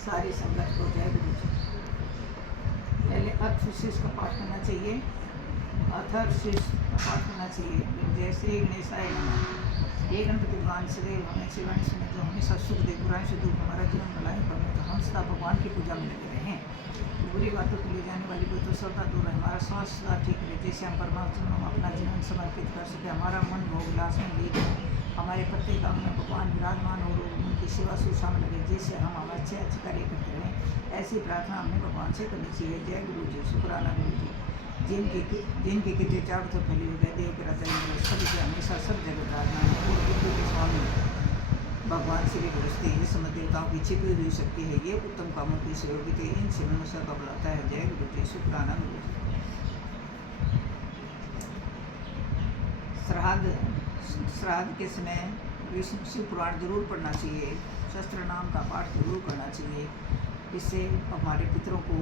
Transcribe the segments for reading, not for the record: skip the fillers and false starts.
सारी संगत को जय गुरु जी। पहले अर्थशीष का पाठ करना चाहिए, अथर्शीष का पाठ करना चाहिए। जैसे गणेशाय नमः, हे गणपति भगवान सदैव हमें शिवानी सुने जो हमेशा सुख दे, बुराई से दूर हमारा जीवन भलाई करने, तो हम सदा भगवान की पूजा में लगे रहें। बुरी बातों को ले जाने वाली बातों सदा दूर है, हमारा स्वास्थ्य सदा ठीक रहे, जैसे हम परमात्मा में अपना जीवन समर्पित कर सके, हमारा मन भोग विलास में लीन हो, हमारे प्रत्येक अंग में भगवान विराजमान हो, उनकी सेवा सुषा में लगे, जैसे हम अच्छे अच्छे कार्य करते रहें। ऐसी प्रार्थना हमें भगवान से करनी चाहिए। जय गुरु जी, शुक्राना गुरु जी। जिनकी कृति चारों तरफ फैली हुई है, देव के राजा सभी के हमेशा सब जगह प्रार्थना है। और बुद्धि के स्वामी भगवान श्री गुरुस्ते ये समझ देवताओं की छिपी हुई शक्ति है, ये उत्तम कामों की सहयोगी थे, इनसे मनुष्य का बुलाता है। जय गुरु जी, शुक्राना गुरु जी। श्राद्ध के समय विष्णु शिव पुराण जरूर पढ़ना चाहिए, शस्त्र नाम का पाठ जरूर करना चाहिए, इससे हमारे पितरों को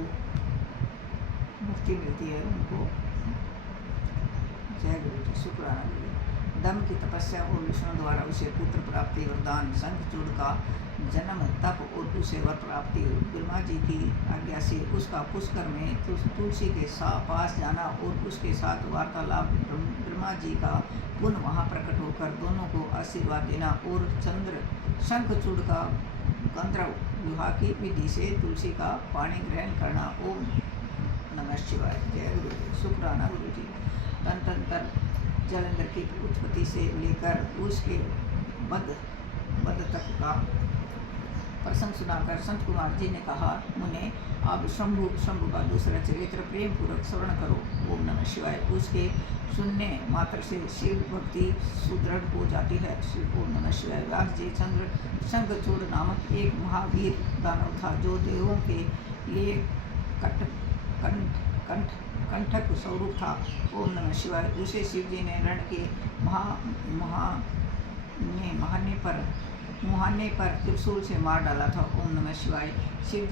मुक्ति मिलती है उनको। जय गुरु जी, शुक्राना गुरु। दम की तपस्या और विष्णु द्वारा उसे पुत्र प्राप्ति, वरदान, शंखचूड़ का जन्म, तप और उसे वर प्राप्ति, ब्रह्मा जी की आज्ञा से उसका पुष्कर में तुलसी के पास जाना और उसके साथ वार्तालाप, ब्रह्मा जी का पुनः वहाँ प्रकट होकर दोनों को आशीर्वाद देना और शंखचूड़ का गंधर्व विवाह की विधि से तुलसी का पानी ग्रहण करना। ओम नमः शिवाय। जय गुरु जी, शुक्राना गुरु जी। तंत्र जलंधर की उत्पत्ति से लेकर उसके वध तक का प्रसंग सुनाकर संत कुमार जी ने कहा, मुने अब शंभु का दूसरा चरित्र प्रेम पूर्वक श्रवण करो। ओम नमः शिवाय। उसके सुनने मात्र से शिव भक्ति सुदृढ़ हो जाती है। ओम नमः शिवाय। व्यास जी चंद्र शंखचूड़ नामक एक महावीर दानव था, जो देवों के लिए कंठक स्वरूप था। ओम नमः शिवाय। उसे शिव जी ने रण के मुहाने पर त्रिशूल से मार डाला था। ओम नमः शिवाय। शिव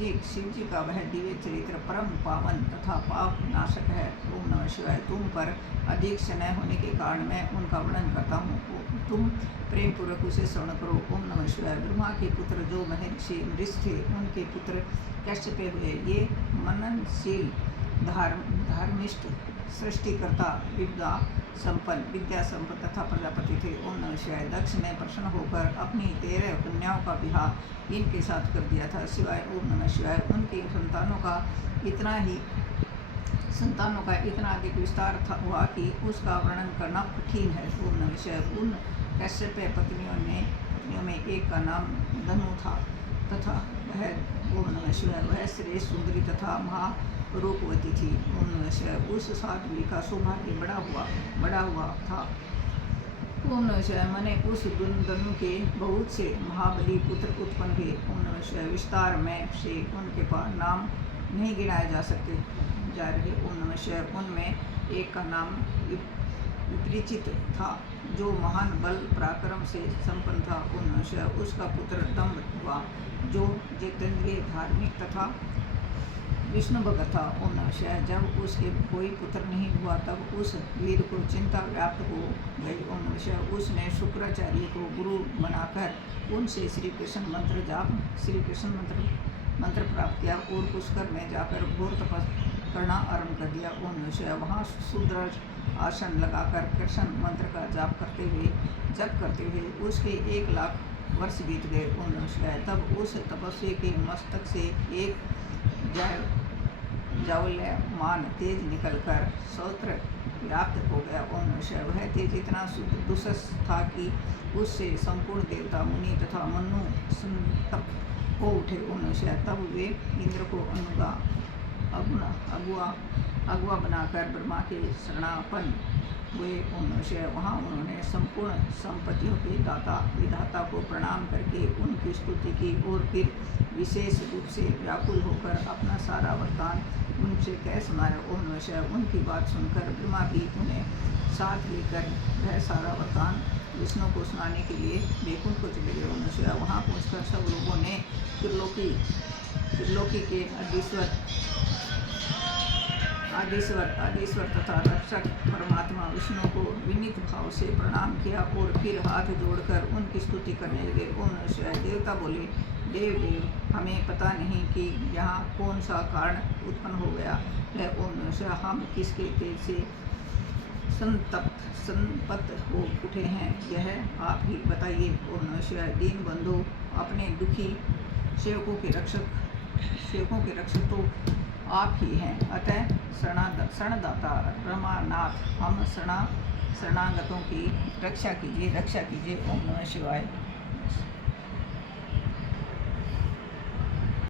जी का वह दिव्य चरित्र परम पावन तथा पाप नाशक है। ओम नमः शिवाय। तुम पर अधिक स्नेह होने के कारण मैं उनका वर्णन करता हूँ, तुम प्रेम पूर्वक उसे श्रवण करो। ओम नमः शिवाय। ब्रह्मा के पुत्र जो महर्षि मृष थे, उनके पुत्र कश्यप हुए। ये मननशील धर्मिष्ठ सृष्टिकर्ता विद्या संपन्न तथा प्रजापति थे। ओम नमः शिवाय। दक्ष ने प्रसन्न होकर अपनी 13 कन्याओं का विवाह इनके साथ कर दिया था। शिवाय। ओम नमः शिवाय। उनके संतानों का इतना अधिक विस्तार हुआ कि उसका वर्णन करना कठिन है। ओम नमः शिवाय। उन कश्यप पत्नियों में एक का नाम धनु था तथा ओम नमः शिवाय वह श्रेष्ठ सुंदरी तथा रूपवती थी। ओम नमः शिवाय। उस साध्वी का सौभाग्य बड़ा हुआ था। ओम नमः शिवाय। मैंने उस धनु के बहुत से महाबली पुत्र उत्पन्न हुए। ओम नमः शिवाय। विस्तार में से उनके पास नाम नहीं गिनाए जा रहे। ओम नमः शिवाय। उनमें एक का नाम विपरीचित था, जो महान बल पराक्रम से संपन्न था। ओम नमः शिवाय। उसका पुत्र दम्भ हुआ, जो जितेंद्रिय धार्मिक तथा विष्णु भगत था। ओम नमः शिवाय। जब उसके कोई पुत्र नहीं हुआ, तब उस वीर को चिंता व्याप्त हो गई। ओम नमः शिवाय। उसने शुक्राचार्य को गुरु बनाकर उनसे श्री कृष्ण मंत्र प्राप्त किया और पुष्कर में जाकर घोर तपस्या करना आरंभ कर दिया। ओम नमः शिवाय। वहाँ सुदृढ़ आसन लगाकर कृष्ण मंत्र का जप करते हुए उसके 1 लाख वर्ष बीत गए। ओम नमः शिवाय। तब उस तपस्वी के मस्तक से एक जावल्यमान तेज निकलकर सर्वत्र व्याप्त हो गया। ओम नमः शिवाय। वह तेज इतना दुस्सह था कि उससे संपूर्ण देवता, मुनि तथा मनु संतप्त हो उठे। ओम नमः शिवाय। तब वे इंद्र को अगुआ बनाकर ब्रह्मा के शरणापन्न हुए। ओम नमः शिवाय। वहाँ उन्होंने संपूर्ण संपत्तियों के विधाता को प्रणाम करके उनकी स्तुति की और फिर विशेष रूप से व्याकुल होकर अपना सारा वरदान उनसे कह सुनाया। ओम नमः शिवाय। उनकी बात सुनकर ब्रह्मा भी उन्हें साथ लेकर वह सारा वरदान विष्णु को सुनाने के लिए वैकुंठ को चले गए। ओम नमः शिवाय। वहाँ पहुँचकर सब लोगों ने त्रिलोकी के आदिश्वर तथा रक्षक परमात्मा विष्णु को विनीत भाव से प्रणाम किया और फिर हाथ जोड़कर उनकी स्तुति करने लगे। ओम नमः शिवाय। देवता बोले, देव हमें पता नहीं कि यहाँ कौन सा कारण उत्पन्न हो गया है। ओम नमः शिवाय। हम किसके तेज से संतप्त हो उठे हैं, यह आप ही बताइए। ओम नमः शिवाय। दीन बंधु, अपने दुखी सेवकों के रक्षक तो आप ही हैं, अतः शरणदाता रमानाथ, हम शरणागतों की रक्षा कीजिए। ओम नमः शिवाय।